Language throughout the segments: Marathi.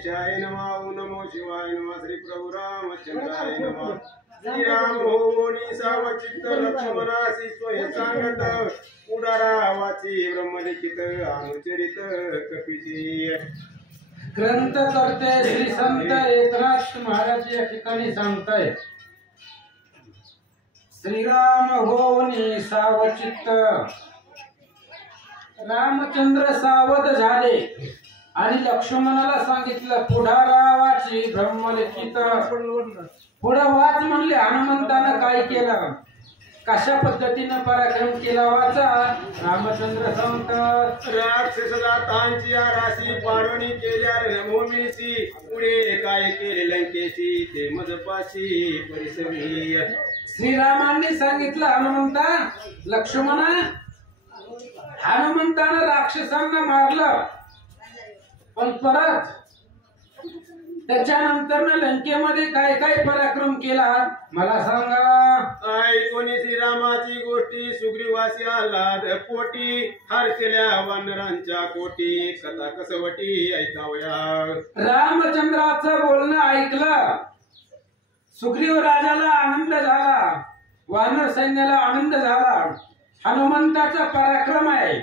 गणेशाय नमः. ओम नमो शिवाय नमः. श्री प्रभु रामचंद्राय नमः. श्रीराम होनी सावचित्त लक्ष्मणासी स्वयं सांगत उदारा वाची ब्रह्मलिखित अनुचरित कपिची. ग्रंथ करते श्री संत एकनाथ महाराज या ठिकाणी सांगताय, श्रीराम होनी सावचित्त. रामचंद्र सावध झाले आणि लक्ष्मणाला सांगितलं पुढारावाची ब्रह्मलिखित. पुढं वाच म्हणले. हनुमंतानं काय केलं, कशा पद्धतीनं पराक्रम केला वाचा. रामचंद्र सांगतात, राक्षस जातांची राशी पाडवणी केल्या रणभूमीची. पुढे काय केले लंकेशी ते मजपाशी परिसरी. श्रीरामांनी सांगितलं हनुमंता लक्ष्मणा, हनुमंतानं राक्षसांना मारलं, पण परत त्याच्यानंतर लंकेमध्ये काय काय पराक्रम केला मला सांगा. ऐकोनी श्रीरामाची गोष्टी सुग्रीवासी आल्हाद पोटी. हरकेल्या वानरांच्या कोटी कथा कसवटी ऐकावया. रामचंद्राचं बोलणं ऐकलं, सुग्रीव राजाला आनंद झाला, वानर सैन्याला आनंद झाला. हनुमंताचा पराक्रम आहे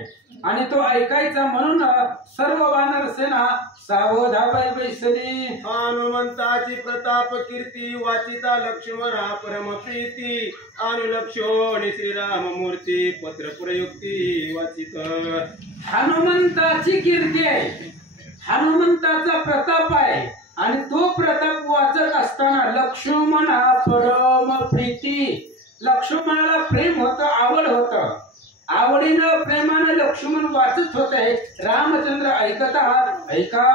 आणि तो ऐकायचा म्हणून सर्व वानर सेना सावधाबाई बैसली. हनुमंताची प्रताप कीर्ती वाचिता लक्ष्मणा परम प्रीती. अनुलक्षोणी श्रीराम मूर्ती पत्र प्रयुक्ती वाचित. हनुमंताची कीर्ती आहे, हनुमंताचा प्रताप आहे आणि तो प्रताप वाचत असताना लक्ष्मणा परम प्रीती. लक्ष्मणाला प्रेम होतं, आवड होतं, आवडीनं प्रेमानं लक्ष्मण वाचत होते. रामचंद्र ऐकतात. ऐका.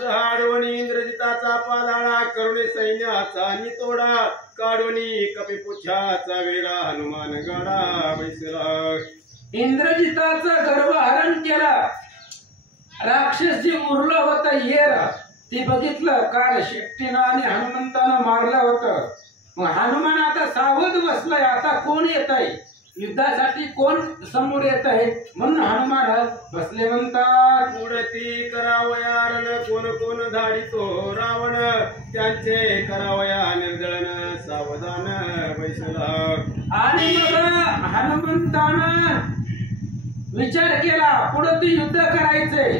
झाडवणी इंद्रजिताचा पादाळा करुणे सैन्याचा नितोडा. काढवणी कपिपुच्छाचा वेळा हनुमान गाडा बैसला. इंद्रजिताचं गर्वहरण केलं. राक्षस जे उरलं होतं येर ते बघितलं, काल शेट्टीनं आणि हनुमंतानं मारलं होतं. मग हनुमान आता सावध बसलाय, आता कोण येत आहे युद्धासाठी, कोण समोर येत आहे म्हणून हनुमान बसले. म्हणतात उडती करावयारण कोण कोण धाडितो रावण. त्यांचे करावया निर्दळन सावधान बैसला. आणि मग हनुमंतानं विचार केला, पुढे ते युद्ध करायचंय,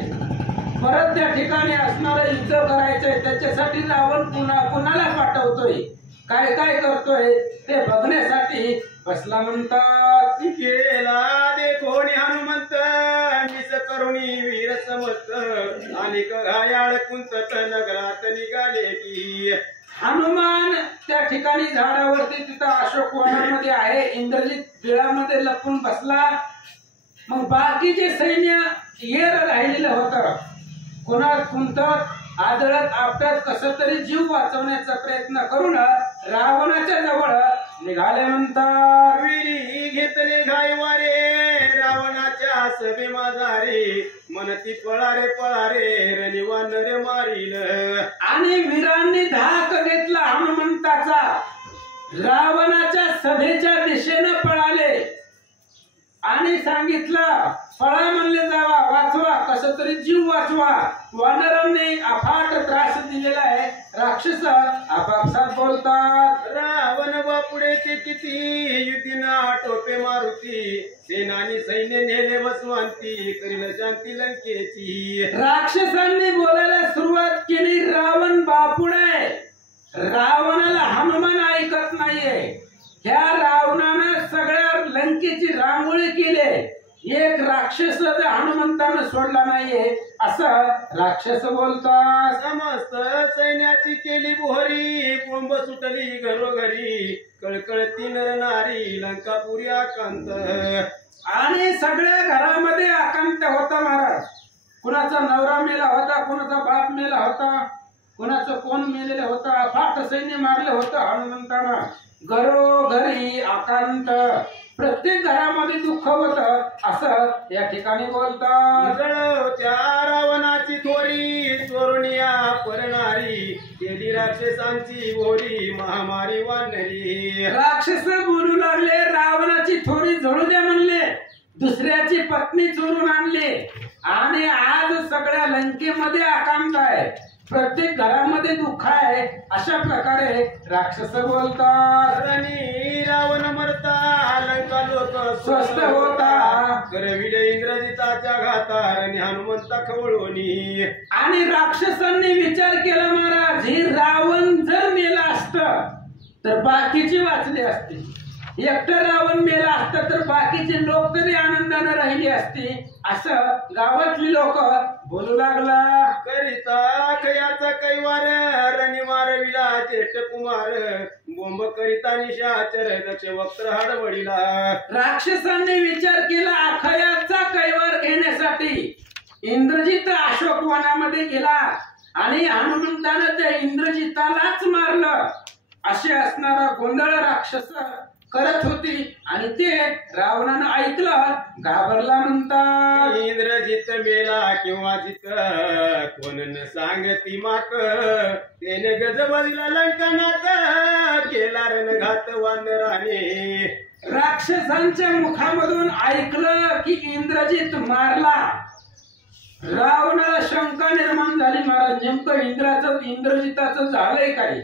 परत त्या ठिकाणी असणारं युद्ध करायचंय. त्याच्यासाठी रावण कुणाला पाठवतोय, काय काय करतोय ते बघण्यासाठी बसला. म्हणतात केला देखोनी हनुमंत मिस करुणी वीर समस्त. आणि घायाळ कुंतत नगरात निघाले की. हनुमान त्या ठिकाणी झाडावरती तिथं अशोक वनामध्ये आहे, इंद्रजित बिळामध्ये लपून बसला. मग बाकीचे सैन्य येर राहिलेलं होतं, कोणात कुंतत आदळत आपटत कसं तरी जीव वाचवण्याचा प्रयत्न करून रावणाच्या जवळ निघाले. म्हणतात विरी घेतले घाईवारे रावणाच्या सभे माझारे. मनती पळारे पळारे रनिवा नरे मारील. आणि वीरांनी धाक घेतला हनुमंताचा, रावणाच्या सभेच्या दिशेनं पळाले आणि सांगितलं पळा म्हणले जावा, वाचवा, कसं तरी जीव वाचवा. वानरांनी अफाट त्रास दिलेला आहे. राक्षस आपापसात बोलतात, रावण बापुडे ते किती युतीना टोपे मारुती. सेनानी सैन्य नेले बसवंती करील शांती लंकेची. राक्षसांनी बोलायला सुरुवात केली, रावण बापुडे. रावणाला हनुमान ऐकत नाहीये. ह्या रावणानं सगळ्या लंकेची रांगोळी केली, एक राक्षस हनुमंतानं सोडला नाहीये असं राक्षस बोलतात. समस्त सैन्याची केली बोहरी. बोंब सुटली घरोघरी. कळकळती नर नारी लंकापुरी आकांत. आणि सगळ्या घरामध्ये आकांत होता महाराज. कुणाचा नवरा मेला होता, कुणाचा बाप मेला होता, कुणाचं कोण मेलेलं होतं. अफाट सैन्य मारलं होतं हनुमंतानं. घरोघरी आकांत, प्रत्येक घरामध्ये दुःख होत असं या ठिकाणी बोलतात. त्या रावणाची थोरी चोरनिया परणारी. केली राक्षसांची भोरी महामारी वानरी. राक्षस बोलू लागले, रावणाची थोरी जळू द्या म्हणले, दुसऱ्याची पत्नी चोरून आणले आणि आज सगळ्या लंकेमध्ये आकांत आहे, प्रत्येक घरामध्ये दुःख आहे, अशा प्रकारे राक्षस बोलतात. रणी रावण मरता लंका लोक स्वस्थ होता, करविले इंद्रजिताच्या घाता रणी हनुमंता खवळोनी. आणि राक्षसांनी विचार केला महाराज, हे रावण जर मेला असतं तर बाकीचे वाचले असते, एकटा रावण मेला असता तर बाकीचे लोक तरी आनंदाने राहिले असते, असं गावातली लोक बोलू लागला. करिता खयाचा कैवार रणी मारविला ज्येष्ठ कुमार बोंब करिता निशाचर दक्ष वक्त्र हडबडीला. राक्षसांनी विचार केला, अखयाचा कैवार घेण्यासाठी इंद्रजित अशोकवनामध्ये गेला आणि हनुमंतानं त्या इंद्रजितालाच मारलं, असे असणारा गोंधळ राक्षस करत होती. आणि ते रावणानं ऐकलं, घाबरला म्हणतात. इंद्रजित मेला किंवा जित कोण न सांगती माक त्याने गजबजला लंकनात केला रणघात वानराने. राक्षसांच्या मुखामधून ऐकलं की इंद्रजित मारला. रावणाला शंका निर्माण झाली, महाराज नेमकं इंद्रजिताचं झालंय काय?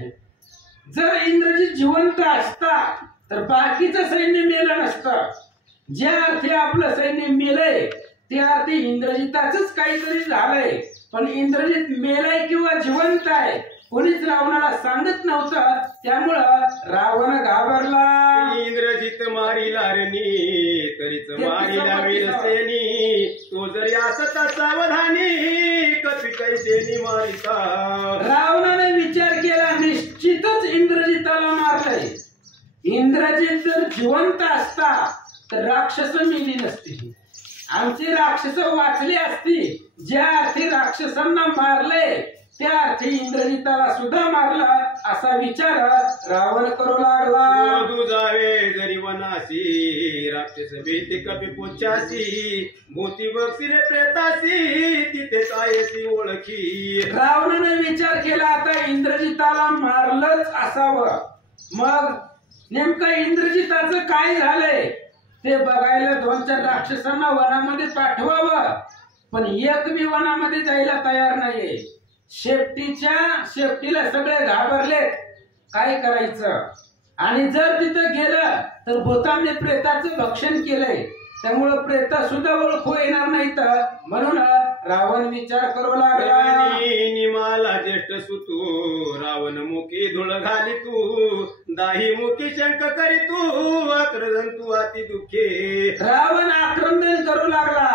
जर इंद्रजित जिवंत असता तर बाकीचं सैन्य मेलं नसतं. ज्या अर्थी आपलं सैन्य मेलंय त्या अर्थी इंद्रजिताच काहीतरी झालंय, पण इंद्रजित मेलाय किंवा जिवंत आहे कोणीच रावणाला सांगत नव्हतं. त्यामुळं रावण घाबरला. इंद्रजित मारिला रणी तरीच मारिला वीरसेनी तो जरी असता सावधानी कपी कैसेनी मारिता. रावणाने विचार केला, निश्चितच इंद्रजिताला मारलंय. इंद्रजित जर जिवंत असता तर राक्षस मेली नसती, आमची राक्षस वाचली असती. ज्या अर्थी राक्षसांना मारले त्या अर्थी इंद्रजिताला सुद्धा मारलं, असा विचार रावण करू लागला. तू जावे जरी वनासी राक्षस भीती कपी पुच्छासी मोती बक्षिले प्रेतासी तिथे कायसी ओळखी. रावणाने विचार केला, आता इंद्रजिताला मारलंच असावं, मग नेमकं इंद्रजिताचं काय झालंय ते बघायला 2-4 राक्षसांना वनामध्ये पाठवावं. पण एक बी वनामध्ये जायला तयार नाहीये. शेपटीला सगळे घाबरले, काय करायचं? आणि जर तिथं गेलं तर भूतांनी प्रेताचं भक्षण केलंय, त्यामुळं प्रेत सुद्धा ओळखू येणार नाहीत. म्हणून रावण विचार करू लागला. निमाला ज्येष्ठ सुतू रावण मुखी धुळ घाली तू दाही मुखी शंक करी तू आक्रंदन तू अति दुःखे. रावण आक्रंदन करू लागला,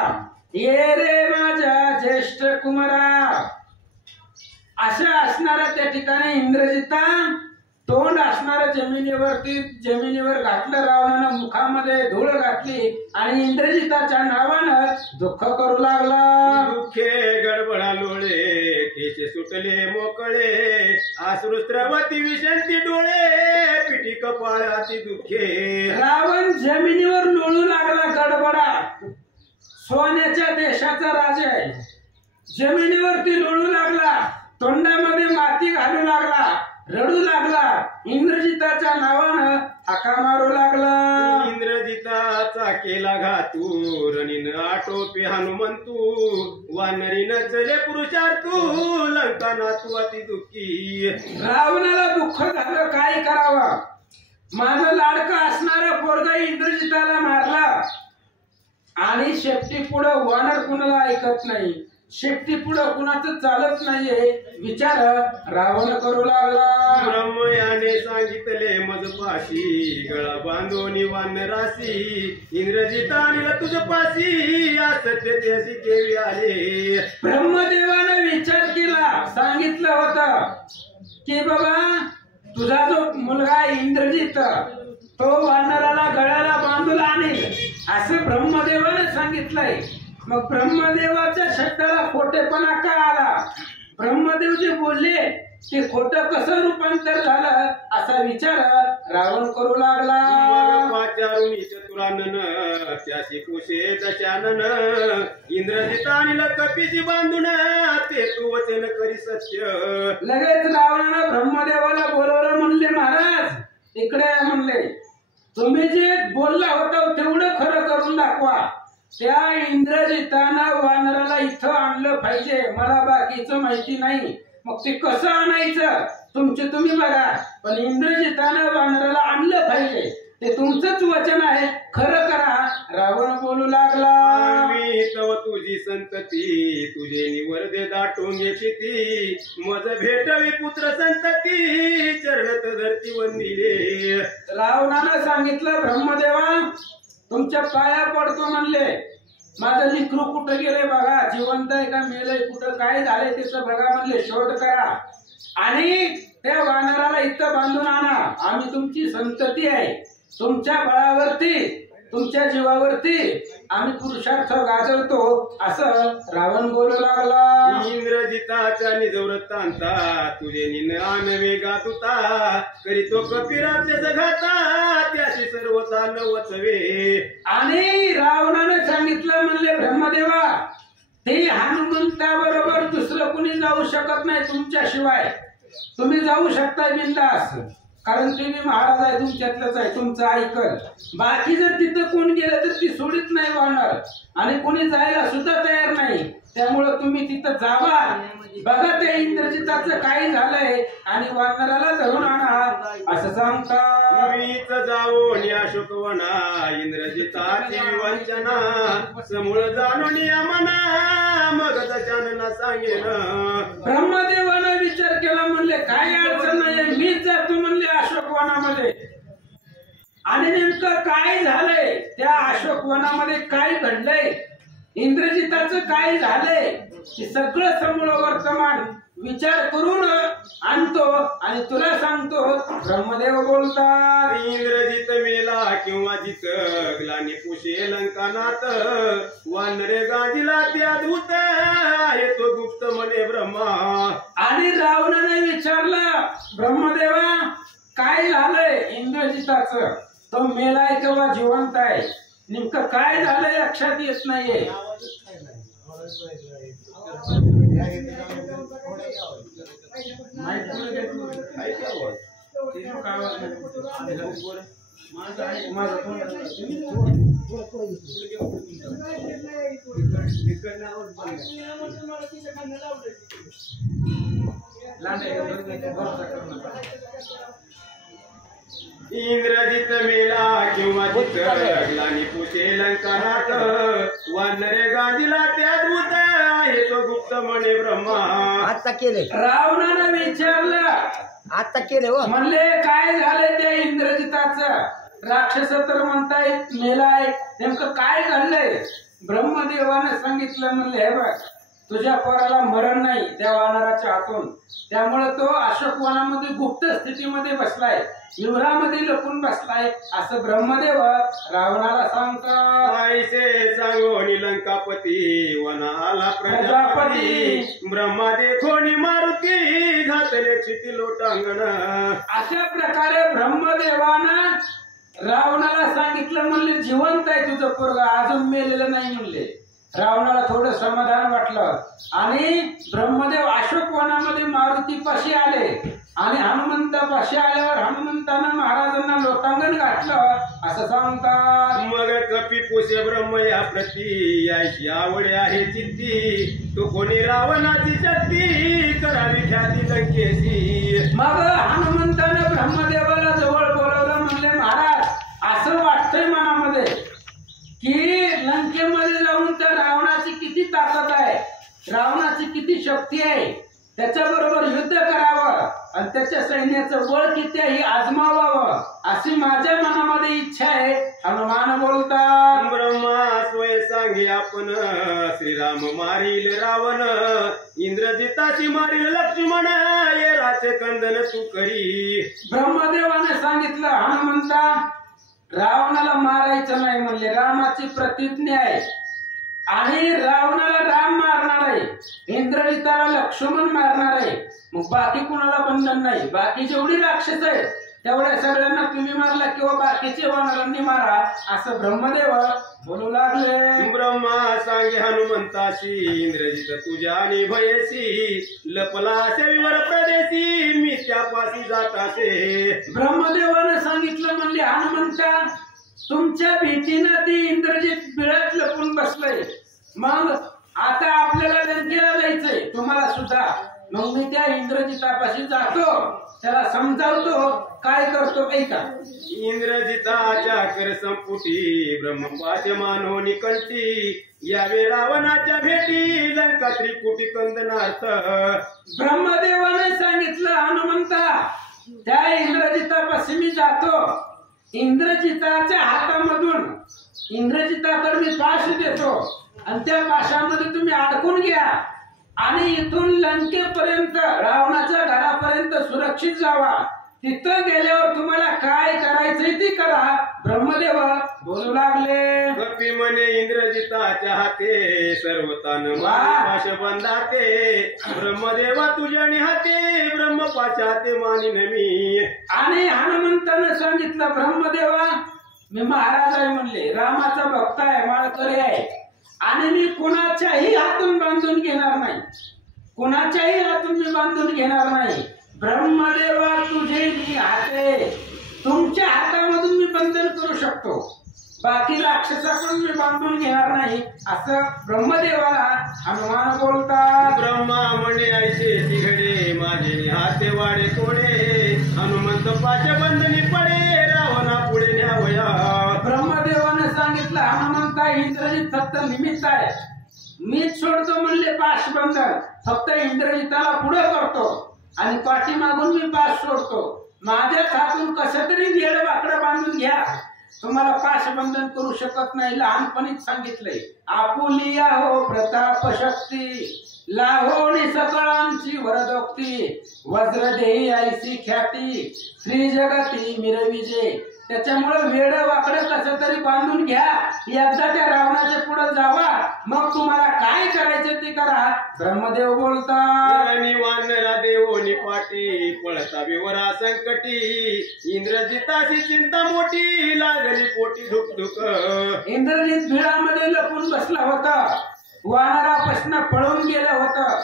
ये रे माझ्या ज्येष्ठ कुमारा. अशा असणारा त्या ठिकाणी इंद्रजिता तोंड असणाऱ्या जमिनीवर घातलं. रावणानं मुखामध्ये धूळ घातली आणि इंद्रजिताच्या नावानं दुःख करू लागला. दुःखे गडबडा लोळे केशे सुटले मोकळे आश्रुस्त्रवती विशंती डोळे पिठी कपाळ अति दुःखे. रावण जमिनीवर लोळू लागला. गडबडा सोन्याच्या देशाचा राजा आहे, जमिनीवरती लोळू लागला, तोंडामध्ये माती घालू लागला, रडू लागला, इंद्रजिताच्या नावानं हाका मारू लागला. इंद्रजिताचा केला घातू रणीन आटोपे हनुमंतू वानरीन चले पुरुषार्थू लंकाना तू अति दुःखी. रावणाला दुःख झालं, काय करावं? माझं लाडकं असणारं पोरगा इंद्रजिताला मारला आणि शेपटी पुढं वानर कुणाला ऐकत नाही, शेपटी पुढं कुणाचं चालत नाहीये, विचार रावण करू लागला. ब्रह्मयाने सांगितले मजपाशी गळा बांधोनी वानरासी इंद्रजितानीला तुझ पाशी असते त्याशी केवी आले. ब्रह्मदेवानं विचार केला, सांगितलं होतं की बाबा तुझा जो मुलगा इंद्रजित तो वानराला गळ्याला बांधून आणेल, असं ब्रह्मदेवानं सांगितलंय. मग ब्रह्मदेवाच्या शब्दाला खोटेपणा का आला? ब्रह्मदेव जे बोलले ते खोटं कसं रूपांतर झालं, असा विचार रावण करू लागला. चतुरानन त्याशी कुशे दशानन इंद्रजितानीला कपीची बांधून ते तू वचन करी सत्य. लगेच रावणानं ब्रह्मदेवाला बोलवलं, म्हणले महाराज इकडे म्हणले, तुम्ही जे बोलला होता तेवढं खरं करून दाखवा. त्या इंद्रजितानं वानराला इथं आणलं पाहिजे, मला बाकीचं माहिती नाही. मग ते कसं आणायचं तुमचे तुम्ही बघा, पण इंद्रजितानं वानराला आणलं पाहिजे, ते तुमचंच वचन आहे, खरं करा. रावण बोलू लागला, मी तव तुझी संतती, तुझे निवर्दे दाटून येती, मज भेटवी पुत्र संतती, चरणत धरती वंदिले. रावणानं सांगितलं, ब्रह्मदेवा तुमच्या पाया पडतो म्हणले, माझं लिकरू कुठं गेले बघा, जिवंत आहे का मेलय, कुठं काय झालंय त्याचं बघा म्हणले, शोध करा आणि त्या वानराला इथं बांधून आणा. आम्ही तुमची संतती आहे, तुमच्या बळावरती तुमच्या जीवावरती आम्ही पुरुषार्थ गाजवतो, असं रावण बोलू लागला. इंद्रजिताच्या निजवृत्तांता, तुझे निनान वेगा तुता, करीतो कपिराचे जघाता, त्याशी सर्वता नवचवे. आणि रावणाने सांगितलं म्हणले, ब्रह्मदेवा ते हनुमंताबरोबर दुसरं कुणी जाऊ शकत नाही तुमच्याशिवाय, तुम्ही जाऊ शकता बिंदास, कारण तुम्ही महाराज आहे, तुमच्यातलंच आहे, तुमचं ऐकल. बाकी जर तिथं कोण गेलं तर ती सोडित नाही वानर, आणि कोणी जायला सुद्धा तयार नाही. त्यामुळं तुम्ही तिथं जावा, बघा त्या इंद्रजिताचं काय झालंय आणि वानराला धरून आणा, असं सांगता. मीच जावो अशोकवना, इंद्रजिताची वंचना, समूळ जाणून मना, मग दशानना सांगेन. ब्रह्मदेवानं विचार केला, म्हणले काय अडचण नाही, मीच जातो म्हणले अशोकवनामध्ये. आणि नेमकं काय झालंय त्या अशोकवनामध्ये, काय घडलंय, इंद्रजिताचं काय झालंय, हे सगळं समूळ वर्तमान विचार करून आणतो आणि तुला सांगतो. ब्रह्मदेव बोलतात, इंद्रजित मेला किंवा जित, ग्लानी पुशे लंकानाथ, वानरे गाजीला त्या दूत, आहे तो गुप्त म्हणे ब्रह्मा. आणि रावणाने विचारलं, ब्रह्मदेवा काय झालंय इंद्रजिताचं, तो मेलाय किंवा जिवंत आहे, नेमकं काय झालंय लक्षात येत नाहीये. इंद्रजित मेला किंवा जित, ग्लानी पुशे लंकानाथ, वानरे गाजीला त्या दूत, आहे तो गुप्त म्हणे ब्रह्मा. आता केले, रावणानं विचारलं, आता केले हो. म्हणले काय झालंय त्या इंद्रजिताचं, राक्षस तर म्हणताय मेलाय, नेमकं काय घडलंय. ब्रह्मदेवानं सांगितलं, म्हणले हे बघ तुझ्या पोराला मरण नाही त्या वानराच्या हातून, त्यामुळे तो अशोकवनामध्ये गुप्त स्थितीमध्ये बसलाय, युवरामध्ये लपून बसलाय, असं ब्रह्मदेव रावणाला सांगतात. ऐसे सांगो लंकापती, वना आला प्रजापती, ब्रह्मा देखोनी मारुती, घातले क्षिती लोटांगण. अशा प्रकारे ब्रह्मदेवानं रावणाला सांगितलं, म्हणले जिवंत आहे तुझं पोरगा, अजून मेलेलं नाही म्हणले. रावणाला थोडं समाधान वाटलं आणि ब्रह्मदेव अशोकवनामध्ये मारुतीपाशी आले आणि हनुमंतापाशी आल्यावर हनुमंतानं महाराजांना लोटांगण घातलं, असं सांगतात. मग कपी पुषे ब्रह्म या प्रती, याची आवडे आहे चित्ती, तो कोणी रावणाची शक्ती, करावी ख्याती लंकेशी. मग हनुमंतानं ब्रह्मदेवाला जवळ बोलवलं, म्हणले महाराज असं वाटतंय मनामध्ये की लंकेमध्ये जाऊन त्या रावणाची किती ताकद आहे, रावणाची किती शक्ती आहे, त्याच्याबरोबर युद्ध करावं आणि त्याच्या सैन्याचं बळ किती आहे आजमावावं, अशी माझ्या मनामध्ये इच्छा आहे. हनुमान बोलतात, ब्रह्मा स्वय सांगे आपण, श्रीराम मारील रावण, इंद्रजिताची मारील लक्ष्मण, ये राचे कंदन तू करी. ब्रह्मदेवाने सांगितलं, हनुमंता रावणाला मारायचं नाही म्हणले, रामाची प्रतिज्ञा आहे आणि रावणाला राम मारणार आहे, इंद्रजिताला लक्ष्मण मारणार आहे, मग बाकी कुणाला बंधन नाही. बाकी जेवढी राक्षस आहे तेवढ्या सगळ्यांना तुम्ही मारला किंवा बाकीचे वानरांनी मारा, असं ब्रह्मदेव बोलू लागले. ब्रह्मा सांगे हनुमंताशी, इंद्रजित तुझ्या आणि भयसी, लपला शरीवर प्रदेशी, मी त्यापाशी जातासे. ब्रह्मदेवानं सांगितलं, म्हणले हनुमंता तुमच्या भीतीनं ती इंद्रजित बिळात लपून बसलंय. मग आता आपल्याला लंकेला जायचंय तुम्हाला सुद्धा. मग मी त्या इंद्रजितापाशी जातो, त्याला समजावतो, काय करतो ऐका. इंद्रजिताच्या कर संपुटी ब्रह्मपाच मानो निकंठी यावे रावणाच्या भेटी लंका त्रिकुटी कंदनार्थ. ब्रह्मदेवाने सांगितलं हनुमंता त्या इंद्रजितापाशी मी जातो. इंद्रजिताच्या हातामधून इंद्रजिताकडे मी पाश देतो आणि त्या पाशामध्ये तुम्ही अडकून घ्या आणि इथून लंकेपर्यंत रावणाच्या घरापर्यंत सुरक्षित जावा. तिथं गेल्यावर तुम्हाला काय करायचंय ते करा. ब्रह्मदेव बोलू लागले. कपी म्हणे इंद्रजिताच्या हाते सर्वतान पाश बंधाते ब्रह्मदेवा तुझ्या निहाते ब्रह्मपाच्या हाते मानिन मी. आणि हनुमंतानं सांगितलं ब्रह्मदेवा मी महाराज आहे म्हणले, रामाचा भक्त आहे, माळकरी आहे आणि मी कोणाच्याही हातून बांधून घेणार नाही, कोणाच्याही हातून मी बांधून घेणार नाही. ब्रह्मदेवा तुझे मी हाते, तुमच्या हातामधून मी बंधन करू शकतो, बाकी राक्षसाकडून मी बांधून घेणार नाही असं ब्रह्मदेवाला हनुमान बोलतात. ब्रह्मा म्हणे ऐसे तिघडे माझे हाते वाडे तोडे हनुमंत पाच बंधनी पडे रावणा पुढे न्यावया. ब्रह्मदेवाने सांगितलं हनुमंता इंद्रजित फक्त निमित्त आहे, मीच सोडतो म्हणले पाशबंधन, फक्त इंद्रजिताला पुढे करतो आणि पाठीमागून मी पाश सोडतो. माझ्याच हातून कसं तरी वेळ वाकडं बांधून घ्या, तुम्हाला पाशबंधन करू शकत नाही. लहानपणीच सांगितलंय आपुलिया हो प्रताप शक्ती लाहोणी सकळांची वरदोक्ती वज्रदेही ऐसी ख्याती श्री जगती मिरविजे. त्याच्यामुळे वेड वाकडं कसं तरी बांधून घ्या, एकदा त्या रावणाच्या पुढे जावा, मग तुम्हाला काय करायचं ते करा. ब्रह्मदेव बोलतात. वानरा देवोनी पाठी पळता विवरा संकटी इंद्रजिताची चिंता मोठी लागली पोटी धुकधुक. इंद्रजित भिळामध्ये लपून बसला होता, वानरापासून पळून गेलं होतं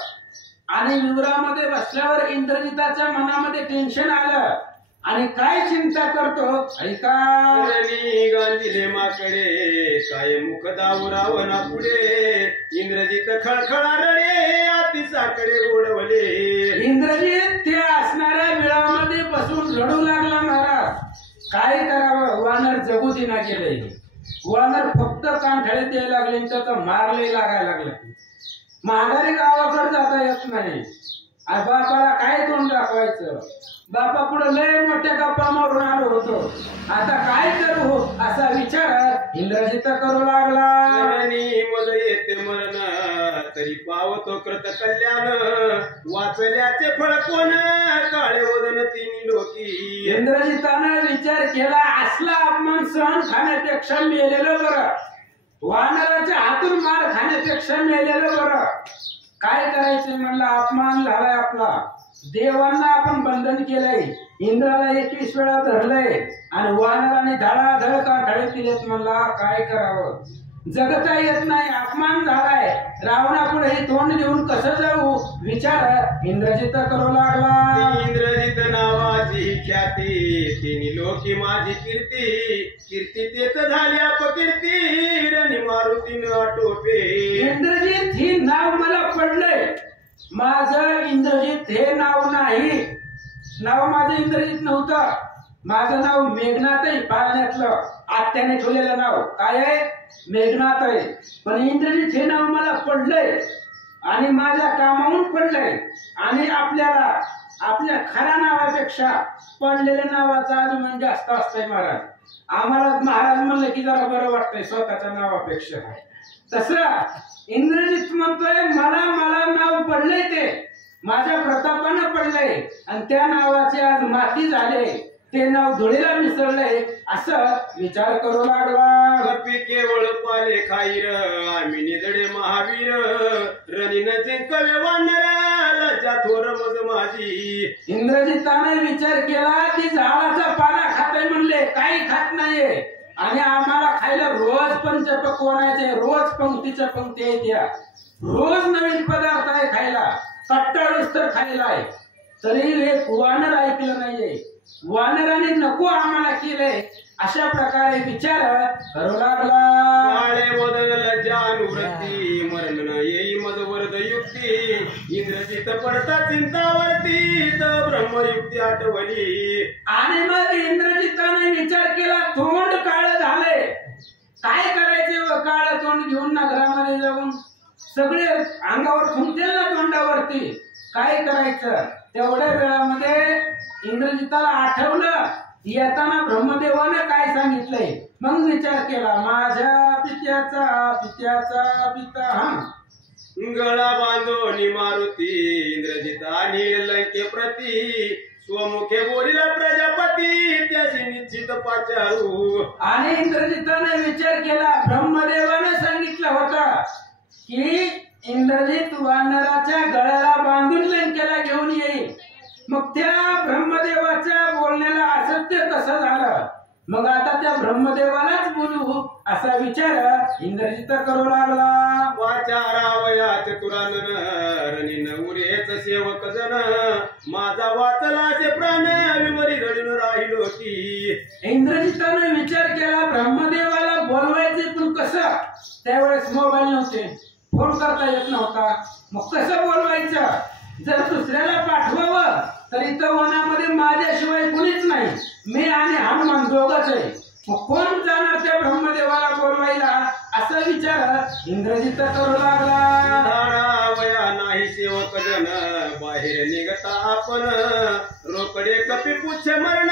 आणि विवरामध्ये बसल्यावर इंद्रजिताच्या मनामध्ये टेन्शन आलं आणि काय चिंता करतो ऐका. गांधीले माकडे काय मुख दाऊ रावणा पुढे इंद्रजित खळखळा रडे आतिसाकडे ओढवले. इंद्रजित ते असणाऱ्या बिळामध्ये बसून रडू लागला. महाराज काय करावं, वानर जगू दिना गेले, वानर फक्त कानठळ्यात यायला लागले, त्याचा मारले लागायला लागला, माघारी गावाकडे जाता येत नाही. बापाला काय तोंड दाखवायचं, बापा पुढे लय मोठ्या गप्पा मारून आलो होतो, आता काय करू असा विचार इंद्रजित करू लागला. मज येते मरण तरी पावतो कृत कल्याण वाचल्याचे फळ कोण काळे वदन तिन्ही लोकी. इंद्रजितानं विचार केला असला अपमान सहन खाण्यापेक्षा मेलेलं बरं, वानराच्या हातून मार खाण्यापेक्षा मेलेलं बरं. काय करायचंय म्हणलं, अपमान झालाय आपला, देवांना आपण बंधन केलंय, इंद्राला 21 वेळा धरलंय आणि वानराने धडाधड काठळे दिलेत. म्हणला काय करावं, जगता येत नाही, अपमान झालाय, रावणापुढे हे तोंड देऊन कसं जाऊ विचार इंद्रजित करू लागला. इंद्रजित नावाची ख्याती तिन्ही लोकी माझी कीर्ती कीर्ती तेच झाली अपकीर्ती रणी मारुतीन आटोपे. इंद्रजित ही नाव मला पडलंय, माझं इंद्रजित हे नाव नाही, नाव माझं इंद्रजित नव्हतं, माझं नाव मेघनाथ आहे. पाळण्यातलं आत्याने ठेवलेलं नाव काय आहे, मेघनाथ आहे. पण इंद्रजित हे नाव मला पडलंय आणि माझ्या कामावून पडलंय आणि आपल्याला आपल्या खऱ्या नावापेक्षा पडलेल्या नावाचा अभिमान जास्त असतंय. महाराज आम्हाला महाराज म्हणलं की जरा बरं वाटतंय स्वतःच्या नावापेक्षा. तसं इंद्रजित म्हणतोय मला मला नाव पडलंय, ते माझ्या प्रतापानं पडलंय आणि त्या नावाचे आज माती झाले, ते नाव धुळीला मिसळलंय असं विचार करू लागला. कपी केवळ पाले खाईर आम्ही निजडे महावीर रणीन जिंकवे वानरा लज्जा थोर मज माझी. इंद्रजिताने विचार केला की झाडाचा पाला खातोय म्हणले, काही खात नाहीये आणि आम्हाला खायला रोज पंचपक्वानाचे, रोज पंक्तीच्या पंक्ती आहेत, या रोज नवीन पदार्थ आहे खायला, कट्टाळूस तर खायला आहे. तरी एक वानर ऐकलं नाहीये. वानराने नको आम्हाला केलंय अशा प्रकारे विचार करू लागला. काळे वदन लज्जानुवृत्ती मरण न येई मजवर्द युक्ती इंद्रजित पडता चिंतावरती तर ब्रह्मयुक्ती आठवली. आणि मग इंद्रजिताने विचार केला, तोंड काळ झालंय, काय करायचे व काळ तोंड घेऊन नगरामध्ये जाऊन सगळे अंगावर थुंकतील ना तोंडावरती, काय करायचं. तेवढ्या वेळामध्ये इंद्रजिताला आठवलं येताना ब्रह्मदेवाने काय सांगितलंय. मग विचार केला, माझ्या पित्याचा पिता गळा बांधोनी मारुती इंद्रजिता नील लंके प्रती स्वमुखे बोलिला प्रजापती त्याची निश्चित पाचारू. आणि इंद्रजिताने विचार केला, ब्रह्मदेवाने सांगितलं होतं की इंद्रजित वानराच्या गळ्याला बांधून लंकेला घेऊन येईल. मग त्या ब्रह्मदेवाच्या बोलण्याला असत्य कसं झालं. मग आता त्या ब्रह्मदेवालाच बोलू असा विचार इंद्रजित करू लागला. वाचारावया चतुरानन उरेच सेवक जन माझा वाचला से प्राण विवरी रडून राहिलो की. इंद्रजिताने विचार केला, ब्रह्मदेवाला बोलवायचे पण कसं. त्यावेळेस मोबाईल नव्हते, फोन करता येत नव्हता. मग कसं बोलवायचं. जर दुसऱ्याला पाठवावं तर इथं वनामध्ये माझ्याशिवाय कुणीच नाही, मी आणि हनुमान दोघच आहे. मग कोण जाणार त्या ब्रह्मदेवाला बोलवायला असा विचार इंद्रजित करू लागला. धारावया नाही सेवक जन बाहेर निघता आपण रोकडे कपी पुच्छ मरण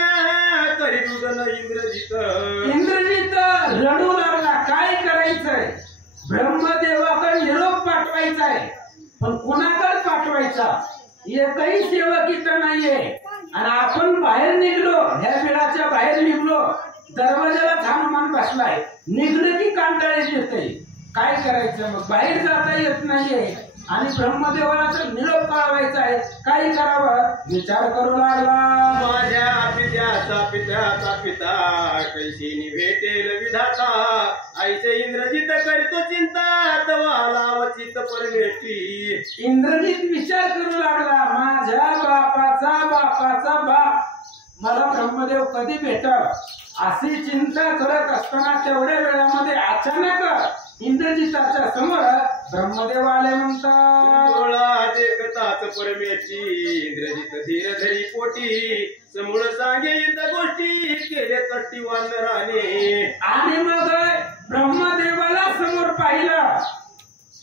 करी दुदन इंद्रजित. इंद्रजित रडू लागला, काय करायचंय. ब्रह्मदेवाकडे निरोप पाठवायचा आहे पण कुणाकडे पाठवायचा. एकही सेवक इथं नाहीये आणि आपण बाहेर निघलो, ह्या बिळाच्या बाहेर निघलो, दरवाजाला हनुमान बसलाय, निघणं की कांटाळीच येते. काय करायचं. मग बाहेर जाता येत नाहीये आणि ब्रह्मदेवाला तर निरोप कळवायचा आहे, काय करावं विचार करू लागला. माझ्या पित्याचा पिता कैसी भेटेल विधाता ऐसे इंद्रजित करतो चिंता तवा लावचित परमेष्ठी. इंद्रजित विचार करू लागला, माझ्या बापाचा बाप मला ब्रह्मदेव कधी भेटल अशी चिंता करत असताना तेवढ्या वेळामध्ये अचानक इंद्रजिताच्या समोर ब्रह्मदेव आले. म्हणतात, डोळा देखताच परमेष्ठी इंद्रजित धीर धरी पोटी समूळ सांगे युद्ध गोष्टी केले कट्टी वानराने. आणि मग ब्रह्मदेवाला समोर पाहिलं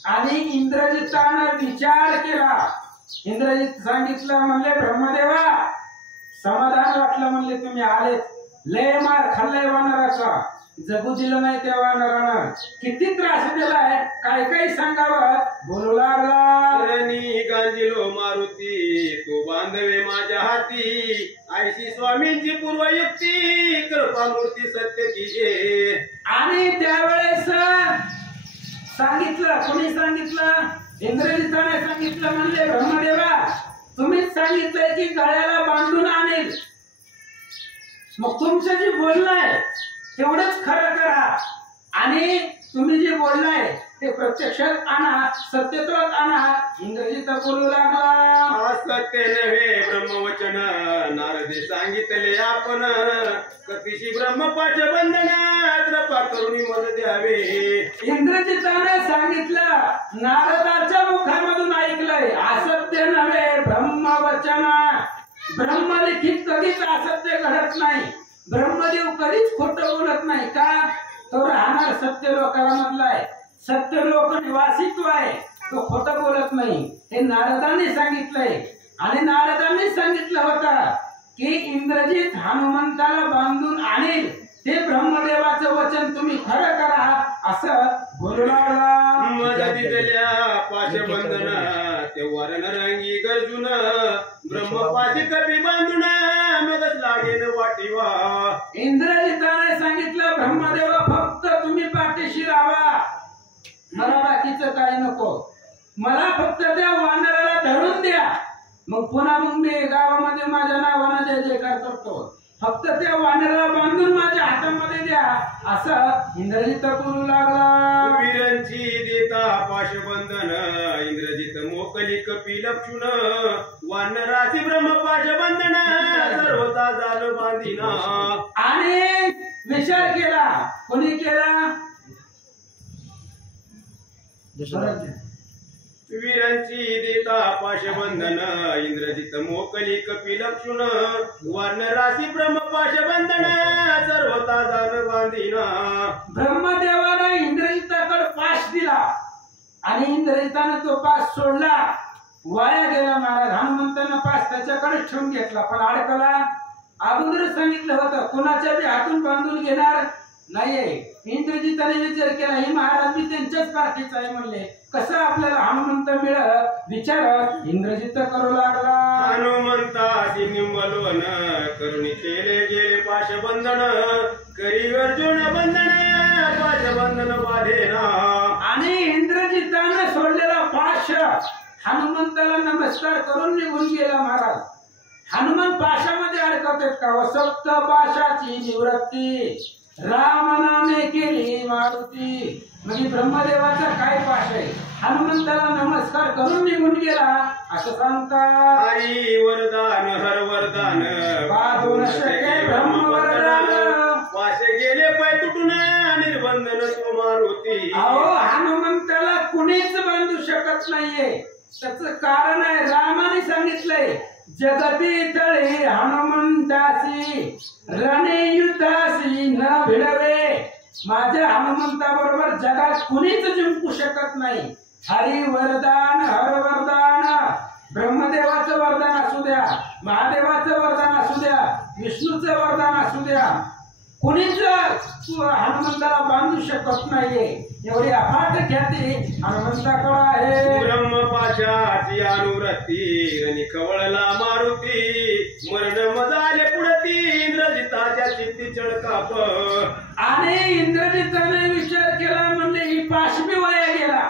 आणि इंद्रजितानं विचार केला. इंद्रजित सांगितलं, म्हणले ब्रह्मदेवा समाधान वाटलं, म्हणले तुम्ही आलेत. लय मार खाल्लाय वानराचा, जगू दिलं नाही त्या वानरानं, किती त्रास दिलाय, काय काय सांगावं. बोलू लागला, गांजिलो मारुती तो बांधवे माझ्या हाती आयशी स्वामींची पूर्वयुक्ती कृपा मूर्ती सत्य की. आणि त्यावेळेस सांगितलं, कोणी सांगितलं. इंद्रजिताने सांगितलं, म्हणले ब्रह्मदेवा तुम्हीच सांगितलंय की गळ्याला बांधून आणेल. मग तुमचं जे बोलणं आहे तेवढंच खरं करा आणि तुम्ही जे बोललाय ते प्रत्यक्षात आणा, सत्यत्वात आणा. इंद्रजित बोलू लागला, सत्य नव्हे ब्रह्मवचन नारदे सांगितले आपण कपिशी ब्रह्मपाश बंधन कृपा करुणी मद द्यावे. इंद्रजिताने सांगितलं, नारदाच्या मुखामधून ऐकलंय, असत्य नव्हे ब्रह्मवचन. ब्रह्मलिखित कधीच असत्य घडत नाही. ब्रह्मदेव कधीच खोटं बोलत नाही. का, तो राहणार सत्य लोकांमधला आहे, सत्य लोक निवासित्व आहे, तो खोटं बोलत नाही. हे नारदाने सांगितलंय. आणि नारदाने सांगितलं होतं की इंद्रजित हनुमंताला बांधून आणेल, ते ब्रह्मदेवाचं वचन तुम्ही खरं करा असं बोलू लागला. पाशबंधन तेव्हा रणरंगी गर्जुन ब्रह्मपाशी कपी बांधून मगच लागेल वाटिवा. इंद्रजिताने सांगितलं, ब्रह्मदेवा फक्त तुम्ही पाठीशी राहा, मला बाकीचं काय नको, मला फक्त त्या वानराला धरून द्या. मग पुन्हा मग मी गावामध्ये माझ्या नावानं जय जयकार करतो. फक्त त्या वानराला बांधून माझ्या हातामध्ये द्या असं इंद्रजित बोलू लागला. वीरांची देता पाशबंधन इंद्रजित मोकली कपी लक्षुण वानराची ब्रह्मपाश बंधन सर्वता झालं बांधिना. आणि विचार केला. कोणी केला? वीरांची देता पाशबंधन इंद्रजित मोकली कपिलक्षुण. वानराची ब्रह्मपाश बंधन सर्वता झालं बांधिना. ब्रह्मदेवाला इंद्रजिताकडे पाश दिला आणि इंद्रजिताने तो पाश सोडला. वाया गेला महाराज. हनुमंतांना पाश त्याच्याकडे ठेवून घेतला पण अडकला. अगोदर सांगितलं होतं कुणाच्या बी हातून बांधून घेणार नाहीये. इंद्रजिताने विचार केला ही महाराज मी त्यांच्याच पार्टीचा आहे म्हणले. कसं आपल्याला हनुमंत मिळालं विचार इंद्रजित करू लागला. हनुमंताची निंबलोन करुणी केले गेले पाशबंधन. करी अर्जुन बंधन पाशबंधन बाधेना. आणि इंद्रजिताने सोडलेला पाश हनुमंताला नमस्कार करून निघून गेला महाराज. हनुमान पाशामध्ये अडकवतात का? वसप्त पाशाची निवृत्ती राम नामे केली मारुती. म्हणजे ब्रह्मदेवाचा काय पाश आहे? हनुमंताला नमस्कार करून निघून गेला असं सांगतात. हरी वरदान हर वरदान बाधून शके ब्रह्मवरदान. पाश गेले पाय तुटून निर्बंधन तो मारुती. अहो हनुमंताला कुणीच बांधू शकत नाहीये. त्याचं कारण आहे रामाने सांगितलंय जगती तळे हनुमंतासी रणे युद्धासी न भिडवे. माझ्या हनुमंताबरोबर जगात कुणीच जिंकू शकत नाही. हरी वरदान हर वरदान. ब्रह्मदेवाचं वरदान असू द्या, महादेवाचं वरदान असू द्या, विष्णूचं वरदान असू द्या, कुणीच हनुमंताला बांधू शकत नाहीये. एवढी अफाट ख्याती हनुमंताकडे आहे. ब्रह्मपाशाची अनुरक्ती निखवळला मारुती. मरण मजाले पुढती इंद्रजिताच्या चित्ती चळकाप. आणि इंद्रजिताने विचार केला म्हणले ही पाश बी वाया गेला.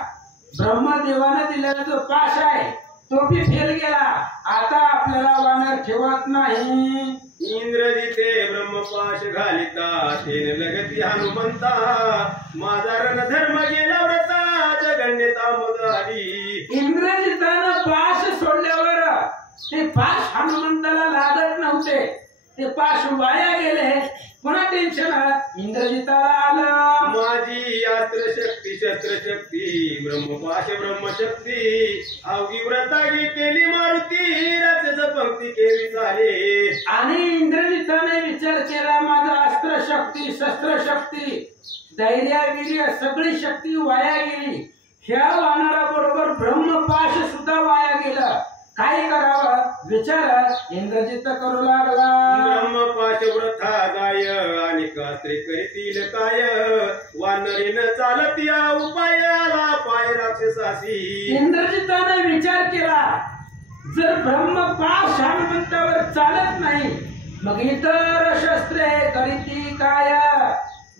ब्रह्मदेवाने दिलेला जो पाश आहे तो बी फेल गेला. आता आपल्याला वानर ठेवत नाही. इंद्रजिते ब्रह्मपाश घालिता तेन लगती हनुमंता. माझा रणधर्म गेला व्रता जगन्यता मजाली. इंद्रजितानं पाश सोडल्यावर ते पाश हनुमंताला लागत नव्हते. ते पाश वाया गेले. पुन्हा टेन्शन इंद्रजिताला आलं. माझी अस्त्र शक्ती शस्त्र शक्ती ब्रह्मपाश ब्रह्मशक्ती. अवघी व्रतागी केली मारुती राक्षस पंक्ती केली चाले. आणि इंद्रजिताने विचार केला माझा अस्त्र शक्ती शस्त्र शक्ती धैर्य वीर्य सगळी शक्ती वाया गेली. ह्या वानराबरोबर ब्रह्मपाश सुद्धा वाया गेलं. काय करावं विचार इंद्रजित करू लागला. ब्रह्मपाश व्रथा गाय आणि कात्रे करीतील काय. वानरीन चालती उपायाला पाय राक्षसासी. इंद्रजिताने विचार केला जर ब्रह्मपाश हनुमंतावर चालत नाही मग इतर शस्त्रे करीती काय.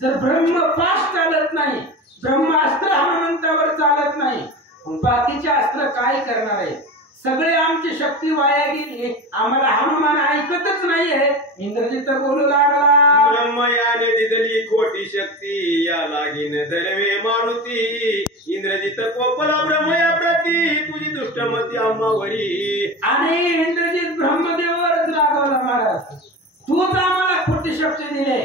जर ब्रह्मपाश चालत नाही ब्रह्मास्त्र हनुमंतावर चालत नाही मग बाकीचे अस्त्र काय करणार आहे. सगळे आमची शक्ती वाया गेली. आम्हाला हनुमान ऐकतच नाहीये. इंद्रजित बोलू लागला. ब्रह्मयाने दिदली खोटी शक्ती या लागीन धरवे मारुती. इंद्रजित कोपला ब्रह्मया प्रती तुझी दुष्टमती आम्हावरी. आणि इंद्रजित ब्रह्मदेवावरच रागवला महाराज. तूच आम्हाला खोटी शक्ती दिली.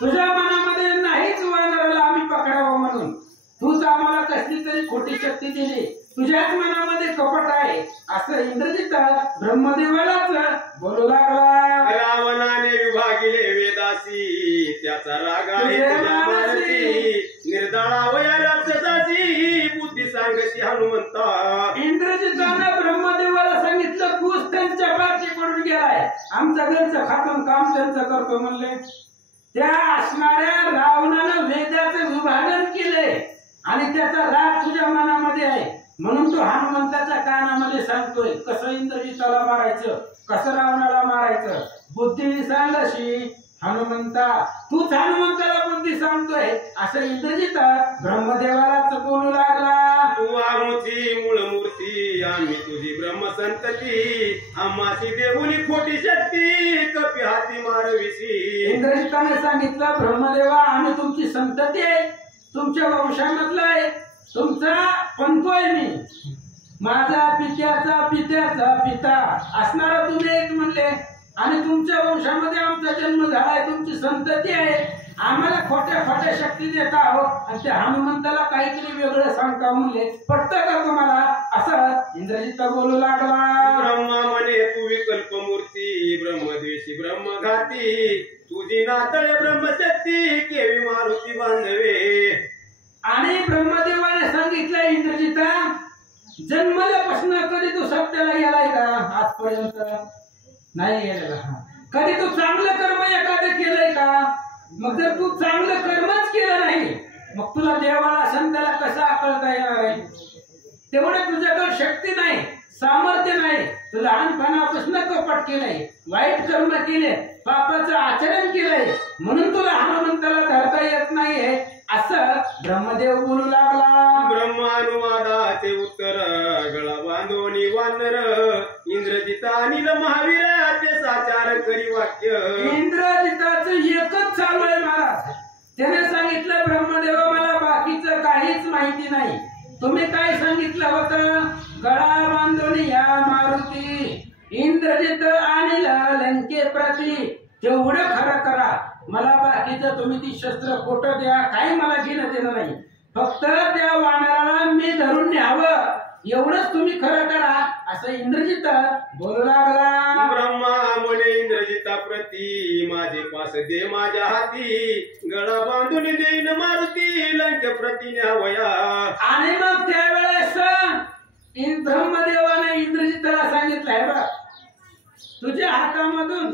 तुझ्या मनामध्ये नाहीच वानराला आम्ही पकडावं म्हणून तूच आम्हाला कसली तरी खोटी शक्ती दिली. तुझ्याच मनामध्ये कपट आहे असं इंद्रजित ब्रह्मदेवालाच बोलू लागला. रावणाने विभागिले वेदासी त्याचा राग आहे तुझ्या मनसी. निर्दळावया राक्षसाची बुद्धी सांगशी हनुमंता. इंद्रजितानं ब्रह्मदेवाला सांगितलं तूच त्यांच्या पाठी पडून गेलाय. आमचं घरचं खातून काम त्यांचं करतो म्हणले. त्या असणाऱ्या रावणानं वेदाचं विभाजन केले आणि त्याचा राग तुझ्या मनामध्ये आहे म्हणून तो हनुमंताच्या कानामध्ये सांगतोय कसं इंद्रजिताला मारायचं कसं रावणाला मारायचं. बुद्धी सांगशी हनुमंता. तूच हनुमंताला बुद्धी सांगतोय असं इंद्रजित ब्रह्मदेवालाच बोलू लागला. तू आमची मूळ मूर्ती आम्ही तुझी ब्रह्मसंतती. आम्हाची देऊनी खोटी शक्ती कपी हाती मारविसी. इंद्रजिताने सांगितलं ब्रह्मदेवा आम्ही तुमची संतती आहे तुमच्या वंशामधला आहे तुमचा पंथो आहे मी. माझा पित्याचा पित्याचा पिता असणारा तुम्ही एक म्हणले आणि तुमच्या वंशामध्ये आमचा जन्म झालाय, तुमची संतती आहे, आम्हाला खोट्या खोट्या शक्ती देता आहोत आणि त्या हनुमंताला काहीतरी वेगळं सांगता म्हणले, पटतं का तुम्हाला? असं इंद्रजित बोलू लागला. ब्रह्मा म्हणे तू विकल्प मूर्ती, ब्रह्मद्वेषी ब्रह्मघाती, तुझी नातळे ब्रह्मशक्ती केवी मारुती बांधवे. आणि ब्रह्मदेवाने सांगितलं इंद्रजिता, जन्मल्यापासून कधी तू सत्याला गेलाय का? आजपर्यंत नाही गेलेला. कधी तू चांगलं कर्म एखादं केलंय का? मग जर तू चांगलं कर्मच केलं नाही, मग तुला देवाला संताला कसं आकळता येणार आहे? तेवढं तुझ्याकडे शक्ती नाही, सामर्थ्य नाही. तू लहानपणापासून कपट केलंय, वाईट कर्म केले, पापाचं आचरण केलंय, म्हणून तुला हनुमंताला धरता येत नाहीये असं ब्रह्मदेव बोलू लागला. ब्रह्मानुवादाचे उत्तर गळा बांधोनी वानर, इंद्रजित अनिल महावीराचे साचार करी वाक्य. इंद्रजिताचं एकच चालू आहे महाराज. त्याने सांगितलं ब्रह्मदेव मला बाकीचं काहीच माहिती नाही. तुम्ही काय सांगितलं होतं? गळा बांधोनी या मारुती, इंद्रजित अनिल लंके प्रती, तेवढं खरं करा. मला बाकीचं तुम्ही ती शस्त्र खोटं द्या, काही मला घेणं देणं नाही. फक्त त्या वानराला मी धरून न्यावं एवढंच तुम्ही खरं करा असं इंद्रजित बोलू लागला. ब्रह्मा म्हणे इंद्रजिता प्रती, माझे पास दे माझ्या हाती, गळा बांधून देईन मारुती लंके प्रती न्यावया. आणि मग त्यावेळेस ब्रह्मदेवाने इंद्रजिताला सांगितलंय बघ, तुझ्या हातामधून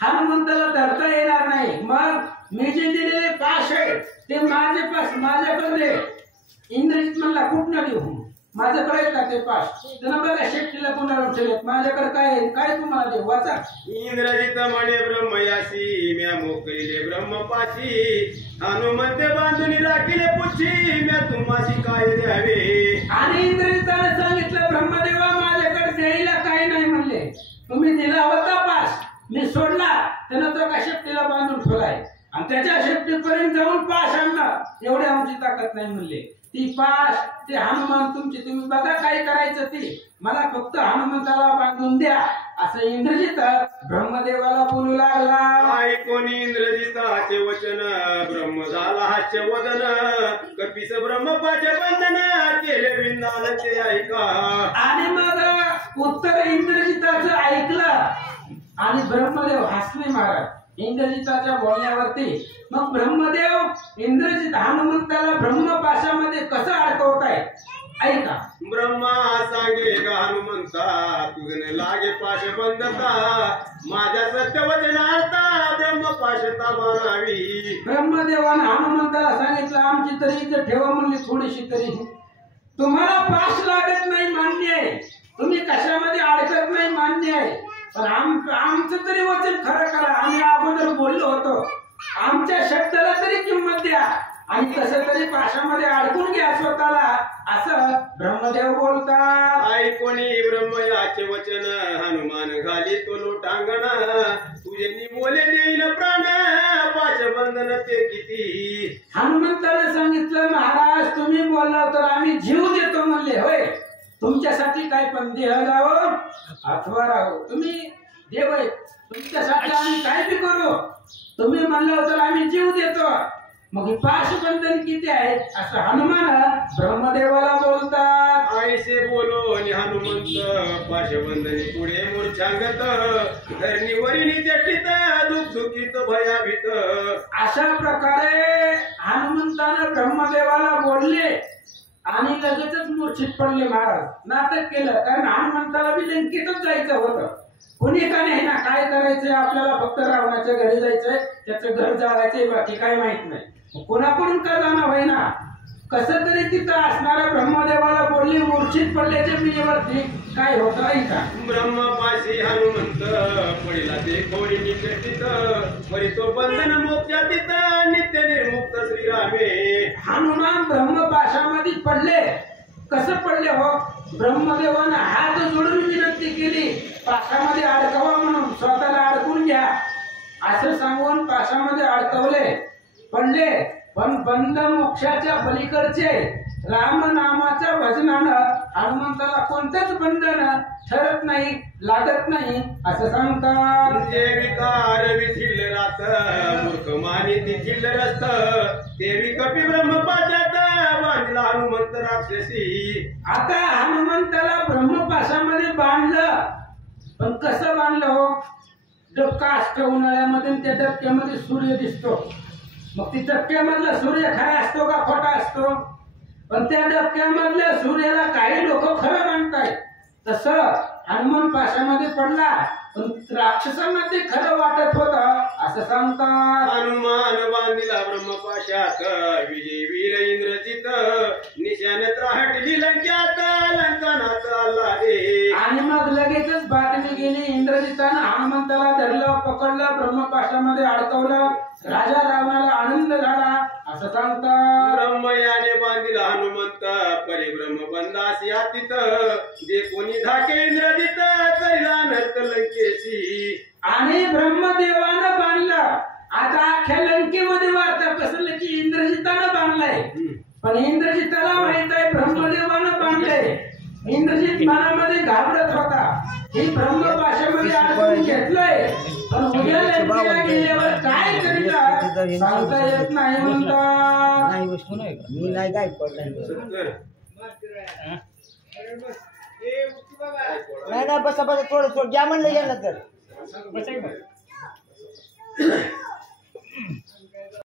हनुमंताला धरता येणार नाही. मग मी जे दिलेले पाश आहे ते माझ्याकडे दे. इंद्रजित म्हणला कुठनं देऊ? माझ्याकडे का ते पाश? त्यांना बघा शेपटीला कोणाला ठेवलेत, माझ्याकडे काय काय तुम्हाला देऊ? वाचा. इंद्रजित म्हणे ब्रह्मयाशी, म्या मोकळीले ब्रह्मपाशी, हनुमंत बांधून राखिले पुच्छी, म्या तुम्हाशी काय द्यावे. आणि इंद्रजिताने सांगितलं ब्रह्मदेवा माझ्याकडे द्यायला काही नाही म्हणले. तुम्ही दिला होता पास, मी सोडला, त्यानं तो का शेपटीला बांधून ठेवलाय आणि त्याच्या शेपटीपर्यंत जाऊन पास आणला, एवढी आमची ताकद नाही म्हणले. ती पास ते हनुमान तुमची, तुम्ही बघा काय करायचं ते, मला फक्त हनुमंताला बांधून द्या असं इंद्रजित ब्रह्मदेवाला बोलू लागला. ऐकून इंद्रजिताचे वचन ब्रह्म झाला हास्य वदन, कपिस ब्रह्मपाचे बंधन केले विंदान ते ऐका. आणि मग उत्तर इंद्रजिताचं ऐकलं आणि ब्रह्मदेव हसले महाराज इंद्रजिताच्या बोलण्यावरती. मग ब्रह्मदेव इंद्रजित हनुमंताला ब्रह्मपाशामध्ये कसं अडकवताय ऐका. ब्रह्मा सांगे गा हनुमंता, तुझने लागे पाश बंधता, माझ्या सत्यवचनार्था ब्रह्मपाशता बनावी. ब्रह्मदेवाने हनुमंताला सांगितलं आमची तरी इज्जत ठेवा म्हणली थोडीशी तरी. तुम्हाला पाश लागत नाही मान्य आहे, तुम्ही कशामध्ये अडकत नाही मान्य आहे, पण आमचं तरी वचन खरं करा. आम्ही अगोदर बोललो होतो, आमच्या शब्दाला तरी किंमत द्या आणि कसं तरी पाशामध्ये अडकून घ्या स्वतःला असं ब्रह्मदेव बोलतात. ऐकोनी ब्रह्मयाचे वचन हनुमान घाली तो लोटांगण, तुझे निमोले देईन प्राण पाश बंधन ते किती. हनुमंताने सांगितलं महाराज तुम्ही बोलला तर आम्ही जीव देतो म्हणले. होय, तुमच्यासाठी काय पण देह जावं अथवा राहो, तुम्ही देव आहे, तुमच्यासाठी आम्ही काय बी करू. तुम्ही म्हणलं तर आम्ही जीव देतो. मग हे पाशबंधन किती आहे असं हनुमान ब्रह्मदेवाला बोलतात. ऐसे बोलो हनुमंत पाशबंधनी पुढे मूर्छांगत, धरणी वरिणी जटित दुःख दुखित भयाभीत. अशा प्रकारे हनुमंतानं ब्रह्मदेवाला बोलले आणि लगेचच मूर्छित पडले महाराज. नाटक केलं, कारण हनुमंताला बी लंकेतच जायचं होतं. कोणी का नाही ना, काय करायचंय आपल्याला, फक्त रावणाच्या घरी जायचंय, त्याचं घर जागायचंय, बाकी काय माहित नाही. कोणाकडून का जाणं होईना, कसं तरी तिथं असणाऱ्या ब्रह्मदेवाला बोलली. मूर्छित पडल्याच्या बिजेवरती काय होतं ऐका. ब्रह्मपाशी हनुमंत पडिला ते कोणी निकटित, परी तो बंधन मोक्षातीत नित्य निर्मुक्त श्रीरामे. हनुमान ब्रह्मपाशामध्ये पडले. कसं पडले हो? ब्रह्मदेवानं हात जोडून विनंती केली पाशामध्ये अडकवा म्हणून, स्वतःला अडकून घ्या असं सांगून पाशामध्ये अडकवले, पडले पण बंध मोक्षाच्या पलीकडचे राम नामाच्या भजनानं हनुमंताला कोणतेच बंधन ठरत नाही, लागत नाही असं सांगतात. जे विकार विथिल रात मूर्ख मानी तिथिल रस्त देवी कपी ब्रह्मपाशात बांधला हनुमंत राक्षसी. आता हनुमंताला ब्रह्मपाशामध्ये बांधलं, पण कसं बांधलं हो? डबका असतो उन्हाळ्यामध्ये, त्या डबक्यामध्ये सूर्य दिसतो. मग ती डबक्यामधला सूर्य खरा असतो का खोटा असतो? पण त्या डबक्यामधल्या सूर्याला काही लोक खरं मानतायत. तसं हनुमान पाशामध्ये पडला, पण राक्षसांना ते खरं वाटत होत असं सांगतात. हनुमान बांधिला ब्रह्मपाशात विजय वीर इंद्रजित निशान त्राटली लंक्यात लंकनात आला रे. आणि मग लगेचच बातमी गेली, इंद्रजितानं हनुमंताला धरलं, पकडलं, ब्रह्मपाशामध्ये अडकवलं. राजा रावणाला आनंद झाला असं सांगतात. ब्रह्मयाने बांधिला हनुमंत परिब्रह्म बंदासी आतीत जे कोणी धाके इंद्रजित करिला नर्त लंकेशी. आणि ब्रह्मदेवानं बांधलं. आता अख्ख्या लंकेमध्ये वार्ता पसरली की इंद्रजितानं बांधलंय, पण इंद्रजिताला माहित आहे ब्रह्मदेवानं बांधलंय. इंद्रजित मनामध्ये घाबरत होता, ही ब्रह्मपाशामध्ये अडकून घेतलंय, पण उद्या लंकेला गेल्यावर काय करीता सांगता येत नाही म्हणतात. नाही वस्तू नाही का? मी नाही काय पडला नाही. बसा बसा थोडं घ्या म्हणलं गेलं तर